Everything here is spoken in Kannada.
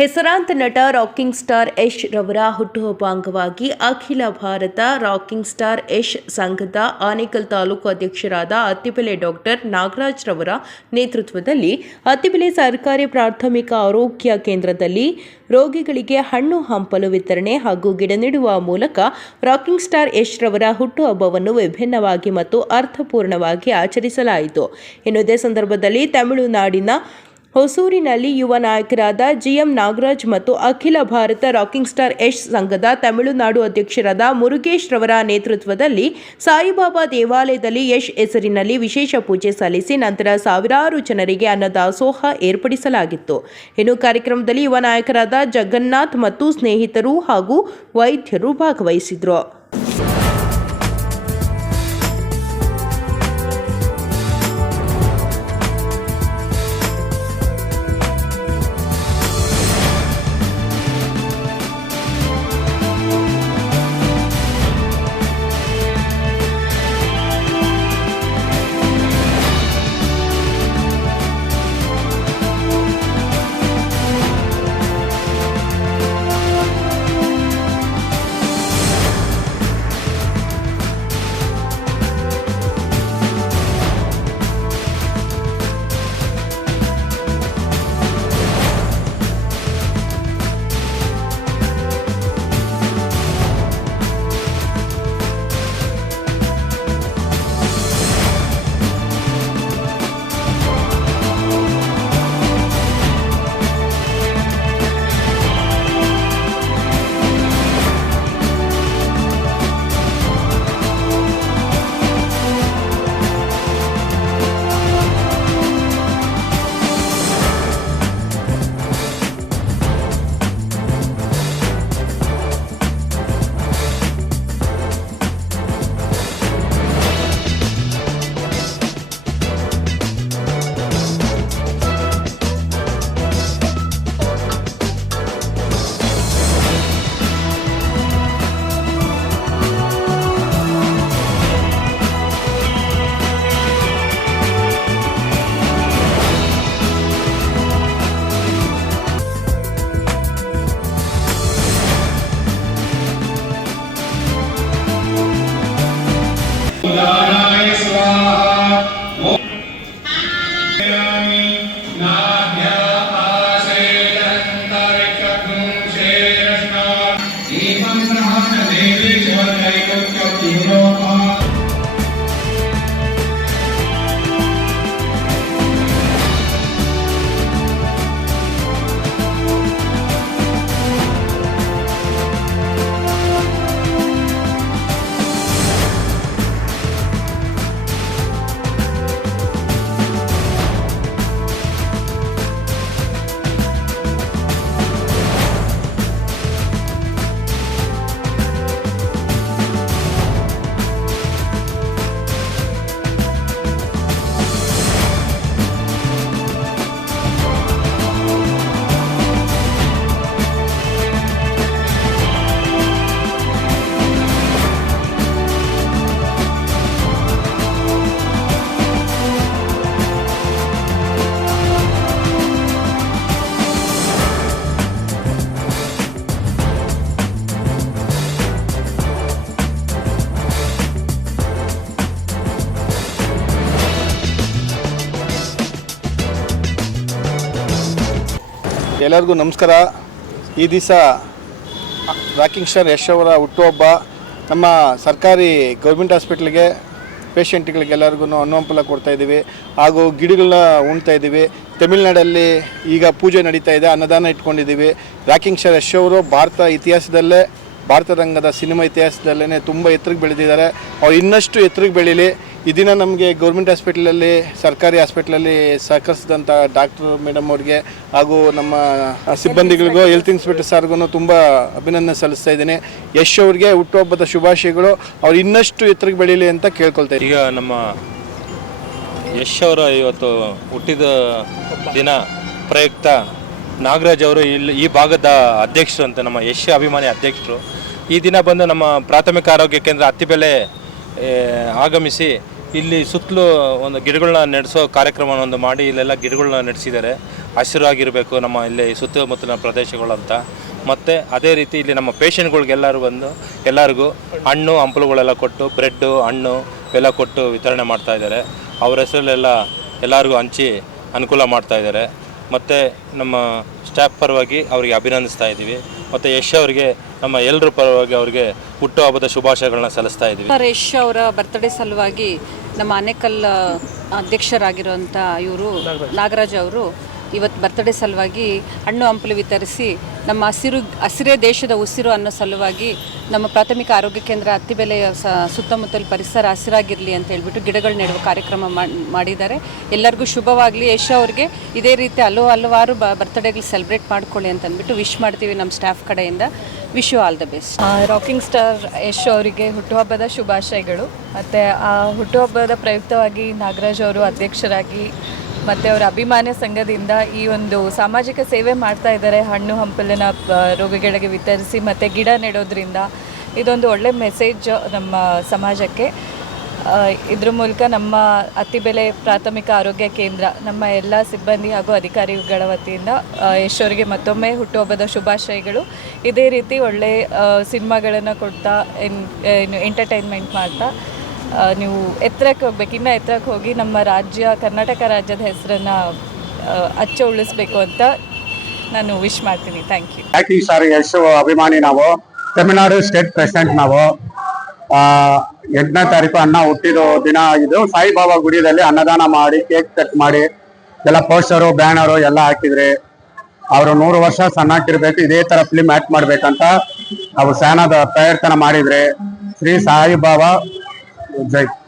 ಹೆಸರಾಂತ ನಟ ರಾಕಿಂಗ್ ಸ್ಟಾರ್ ಯಶ್ ರವರ ಹುಟ್ಟುಹಬ್ಬ ಅಂಗವಾಗಿ ಅಖಿಲ ಭಾರತ ರಾಕಿಂಗ್ ಸ್ಟಾರ್ ಯಶ್ ಸಂಘದ ಆನೇಕಲ್ ತಾಲೂಕು ಅಧ್ಯಕ್ಷರಾದ ಅತ್ತಿಬೆಲೆ ಡಾಕ್ಟರ್ ನಾಗರಾಜ್ ರವರ ನೇತೃತ್ವದಲ್ಲಿ ಅತ್ತಿಬೆಲೆ ಸರ್ಕಾರಿ ಪ್ರಾಥಮಿಕ ಆರೋಗ್ಯ ಕೇಂದ್ರದಲ್ಲಿ ರೋಗಿಗಳಿಗೆ ಹಣ್ಣು ಹಂಪಲು ವಿತರಣೆ ಹಾಗೂ ಗಿಡ ನೆಡುವ ಮೂಲಕ ರಾಕಿಂಗ್ ಸ್ಟಾರ್ ಯಶ್ ರವರ ಹುಟ್ಟುಹಬ್ಬವನ್ನು ವಿಭಿನ್ನವಾಗಿ ಮತ್ತು ಅರ್ಥಪೂರ್ಣವಾಗಿ ಆಚರಿಸಲಾಯಿತು. ಇನ್ನು ಇದೇ ಸಂದರ್ಭದಲ್ಲಿ ತಮಿಳುನಾಡಿನ ಹೊಸೂರಿನಲ್ಲಿ ಯುವ ನಾಯಕರಾದ ಜಿಎಂ ನಾಗರಾಜ್ ಮತ್ತು ಅಖಿಲ ಭಾರತ ರಾಕಿಂಗ್ ಸ್ಟಾರ್ ಯಶ್ ಸಂಘದ ತಮಿಳುನಾಡು ಅಧ್ಯಕ್ಷರಾದ ಮುರುಗೇಶ್ ರವರ ನೇತೃತ್ವದಲ್ಲಿ ಸಾಯಿಬಾಬಾ ದೇವಾಲಯದಲ್ಲಿ ಯಶ್ ಹೆಸರಿನಲ್ಲಿ ವಿಶೇಷ ಪೂಜೆ ಸಲ್ಲಿಸಿ ನಂತರ ಸಾವಿರಾರು ಜನರಿಗೆ ಅನ್ನದಾಸೋಹ ಏರ್ಪಡಿಸಲಾಗಿತ್ತು. ಇನ್ನು ಕಾರ್ಯಕ್ರಮದಲ್ಲಿ ಯುವ ನಾಯಕರಾದ ಜಗನ್ನಾಥ್ ಮತ್ತು ಸ್ನೇಹಿತರು ಹಾಗೂ ವೈದ್ಯರು ಭಾಗವಹಿಸಿದ್ರು. ಎಲ್ಲರಿಗೂ ನಮಸ್ಕಾರ. ಈ ದಿವಸ ರಾಕಿಂಗ್ ಸ್ಟಾರ್ ಯಶ್ ಅವರ ಹುಟ್ಟುಹಬ್ಬ. ನಮ್ಮ ಸರ್ಕಾರಿ ಗೌರ್ಮೆಂಟ್ ಹಾಸ್ಪಿಟ್ಲಿಗೆ ಪೇಷಂಟ್ಗಳಿಗೆಲ್ಲರಿಗೂ ಹಣ್ಣು ಹಂಪಲ ಕೊಡ್ತಾಯಿದ್ದೀವಿ ಹಾಗೂ ಗಿಡಗಳನ್ನ ಉಣ್ತಾಯಿದ್ದೀವಿ. ತಮಿಳುನಾಡಲ್ಲಿ ಈಗ ಪೂಜೆ ನಡೀತಾ ಇದೆ, ಅನ್ನದಾನ ಇಟ್ಕೊಂಡಿದ್ದೀವಿ. ರಾಕಿಂಗ್ ಸ್ಟಾರ್ ಯಶ್ ಅವರು ಭಾರತ ರಂಗದ ಸಿನಿಮಾ ಇತಿಹಾಸದಲ್ಲೇ ತುಂಬ ಎತ್ತರಕ್ಕೆ ಬೆಳೆದಿದ್ದಾರೆ. ಅವ್ರು ಇನ್ನಷ್ಟು ಎತ್ತರಕ್ಕೆ ಬೆಳೀಲಿ. ಈ ದಿನ ನಮಗೆ ಗೌರ್ಮೆಂಟ್ ಹಾಸ್ಪಿಟ್ಲಲ್ಲಿ, ಸರ್ಕಾರಿ ಹಾಸ್ಪಿಟ್ಲಲ್ಲಿ ಸಹಕರಿಸಿದಂಥ ಡಾಕ್ಟರ್ ಮೇಡಮ್ ಅವ್ರಿಗೆ ಹಾಗೂ ನಮ್ಮ ಸಿಬ್ಬಂದಿಗಳಿಗೂ, ಹೆಲ್ತ್ ಇನ್ಸ್ಪೆಕ್ಟರ್ ಸಾರ್ಗೂ ತುಂಬ ಅಭಿನಂದನೆ ಸಲ್ಲಿಸ್ತಾ ಇದ್ದೀನಿ. ಯಶ್ ಅವ್ರಿಗೆ ಹುಟ್ಟುಹಬ್ಬದ ಶುಭಾಶಯಗಳು. ಅವ್ರು ಇನ್ನಷ್ಟು ಎತ್ತರಕ್ಕೆ ಬೆಳೀಲಿ ಅಂತ ಕೇಳ್ಕೊಳ್ತಾ ಇದ್ದೀನಿ. ಈಗ ನಮ್ಮ ಯಶ್ ಅವರ ಇವತ್ತು ಹುಟ್ಟಿದ ದಿನ ಪ್ರಯುಕ್ತ ನಾಗರಾಜ್ ಅವರು ಈ ಭಾಗದ ಅಧ್ಯಕ್ಷರು ಅಂತ, ನಮ್ಮ ಯಶ್ ಅಭಿಮಾನಿ ಅಧ್ಯಕ್ಷರು. ಈ ದಿನ ಬಂದು ನಮ್ಮ ಪ್ರಾಥಮಿಕ ಆರೋಗ್ಯ ಕೇಂದ್ರ ಅತ್ತಿಬೆಲೆ ಆಗಮಿಸಿ ಇಲ್ಲಿ ಸುತ್ತಲೂ ಒಂದು ಗಿಡಗಳನ್ನ ನೆಡೆಸೋ ಕಾರ್ಯಕ್ರಮವನ್ನು ಮಾಡಿ ಇಲ್ಲೆಲ್ಲ ಗಿಡಗಳನ್ನ ನಡೆಸಿದ್ದಾರೆ. ಹಸಿರಾಗಿರಬೇಕು ನಮ್ಮ ಇಲ್ಲಿ ಸುತ್ತಮುತ್ತಲಿನ ಪ್ರದೇಶಗಳು ಅಂತ. ಮತ್ತು ಅದೇ ರೀತಿ ಇಲ್ಲಿ ನಮ್ಮ ಪೇಷಂಟ್ಗಳಿಗೆಲ್ಲರೂ ಬಂದು ಎಲ್ಲರಿಗೂ ಹಣ್ಣು ಹಂಪಲುಗಳೆಲ್ಲ ಕೊಟ್ಟು ಬ್ರೆಡ್ಡು ಹಣ್ಣು ಎಲ್ಲ ಕೊಟ್ಟು ವಿತರಣೆ ಮಾಡ್ತಾಯಿದ್ದಾರೆ. ಅವ್ರ ಹೆಸರಲ್ಲೆಲ್ಲ ಎಲ್ಲರಿಗೂ ಹಂಚಿ ಅನುಕೂಲ ಮಾಡ್ತಾಯಿದ್ದಾರೆ. ಮತ್ತು ನಮ್ಮ ಸ್ಟಾಫ್ ಪರವಾಗಿ ಅವರಿಗೆ ಅಭಿನಂದಿಸ್ತಾ ಇದ್ದೀವಿ. ಮತ್ತು ಯಶ್ ಅವರಿಗೆ ನಮ್ಮ ಎಲ್ಲರ ಪರವಾಗಿ ಅವರಿಗೆ ಹುಟ್ಟುಹಬ್ಬದ ಶುಭಾಶಯಗಳನ್ನ ಸಲ್ಲಿಸ್ತಾ ಇದ್ದೀವಿ. ಯಶ್ ಅವರ ಬರ್ತ್ಡೇ ಸಲುವಾಗಿ ನಮ್ಮ ಆನೇಕಲ್ ಅಧ್ಯಕ್ಷರಾಗಿರುವಂಥ ಇವರು ನಾಗರಾಜ್ ಅವರು ಇವತ್ತು ಬರ್ತ್ಡೇ ಸಲುವಾಗಿ ಹಣ್ಣು ಹಂಪಲು ವಿತರಿಸಿ ನಮ್ಮ ಹಸಿರೇ ದೇಶದ ಉಸಿರು ಅನ್ನೋ ಸಲುವಾಗಿ ನಮ್ಮ ಪ್ರಾಥಮಿಕ ಆರೋಗ್ಯ ಕೇಂದ್ರ ಅತ್ತಿಬೆಲೆಯ ಸುತ್ತಮುತ್ತಲ ಪರಿಸರ ಹಸಿರಾಗಿರಲಿ ಅಂತ ಹೇಳ್ಬಿಟ್ಟು ಗಿಡಗಳು ನೆಡುವ ಕಾರ್ಯಕ್ರಮ ಮಾಡಿದ್ದಾರೆ. ಎಲ್ಲರಿಗೂ ಶುಭವಾಗಲಿ. ಯಶ್ ಅವ್ರಿಗೆ ಇದೇ ರೀತಿ ಹಲವಾರು ಬರ್ತ್ಡೇಗಳು ಸೆಲೆಬ್ರೇಟ್ ಮಾಡ್ಕೊಳ್ಳಿ ಅಂತ ಅಂದ್ಬಿಟ್ಟು ವಿಶ್ ಮಾಡ್ತೀವಿ ನಮ್ಮ ಸ್ಟಾಫ್ ಕಡೆಯಿಂದ. Wish you all the best. Rocking star Yash ಅವರಿಗೆ ಹುಟ್ಟುಹಬ್ಬದ ಶುಭಾಶಯಗಳು. ಮತ್ತು ಆ ಹುಟ್ಟುಹಬ್ಬದ ಪ್ರಯುಕ್ತವಾಗಿ ನಾಗರಾಜ್ ಅವರು ಅಧ್ಯಕ್ಷರಾಗಿ ಮತ್ತು ಅವರ ಅಭಿಮಾನಿ ಸಂಘದಿಂದ ಈ ಒಂದು ಸಾಮಾಜಿಕ ಸೇವೆ ಮಾಡ್ತಾ ಇದ್ದಾರೆ. ಹಣ್ಣು ಹಂಪಲಿನ ರೋಗಿಗಳಿಗೆ ವಿತರಿಸಿ ಮತ್ತು ಗಿಡ ನೆಡೋದ್ರಿಂದ ಇದೊಂದು ಒಳ್ಳೆ ಮೆಸೇಜ್ ನಮ್ಮ ಸಮಾಜಕ್ಕೆ. ಇದ್ರ ಮೂಲಕ ನಮ್ಮ ಅತ್ತಿಬೆಲೆ ಪ್ರಾಥಮಿಕ ಆರೋಗ್ಯ ಕೇಂದ್ರ ನಮ್ಮ ಎಲ್ಲ ಸಿಬ್ಬಂದಿ ಹಾಗೂ ಅಧಿಕಾರಿಗಳ ವತಿಯಿಂದ ಯಶ್ ಅವರಿಗೆ ಮತ್ತೊಮ್ಮೆ ಹುಟ್ಟುಹಬ್ಬದ ಶುಭಾಶಯಗಳು. ಇದೇ ರೀತಿ ಒಳ್ಳೆ ಸಿನಿಮಾಗಳನ್ನು ಕೊಡ್ತಾ ಎಂಟರ್ಟೈನ್ಮೆಂಟ್ ಮಾಡ್ತಾ ನೀವು ಎತ್ತರಕ್ಕೆ ಹೋಗ್ಬೇಕು, ಇನ್ನೂ ಎತ್ತರಕ್ಕೆ ಹೋಗಿ ನಮ್ಮ ರಾಜ್ಯ ಕರ್ನಾಟಕ ರಾಜ್ಯದ ಹೆಸರನ್ನು ಅಚ್ಚ ಉಳಿಸ್ಬೇಕು ಅಂತ ನಾನು ವಿಶ್ ಮಾಡ್ತೀನಿ. Thank you. Rocking star Yash ಅಭಿಮಾನಿ ನಾವು. ತಮಿಳ್ನಾಡು ಸ್ಟೇಟ್ ಪ್ರೆಸಿಡೆಂಟ್ ನಾವು. 8ನೇ ತಾರೀಕು ಅಣ್ಣ ಹುಟ್ಟಿದ ದಿನ ಇದು. ಸಾಯಿಬಾಬಾ ಗುಡಿಯಲ್ಲಿ ಅನ್ನದಾನ ಮಾಡಿ ಕೇಕ್ ಕಟ್ ಮಾಡಿ ಎಲ್ಲ ಪೋಸ್ಟರು ಬ್ಯಾನರು ಎಲ್ಲ ಹಾಕಿದ್ರಿ. ಅವರು 100 ವರ್ಷ ಸಣ್ಣಕ್ಕಿರ್ಬೇಕು, ಇದೇ ತರ ಫಿಲ್ಮ್ ಆಕ್ಟ್ ಮಾಡ್ಬೇಕಂತ ಅವ್ರು ಸ್ಯಾನದ ಪ್ರಯತ್ನ ಮಾಡಿದ್ರೆ. ಶ್ರೀ ಸಾಯಿಬಾಬಾ ಜೈ.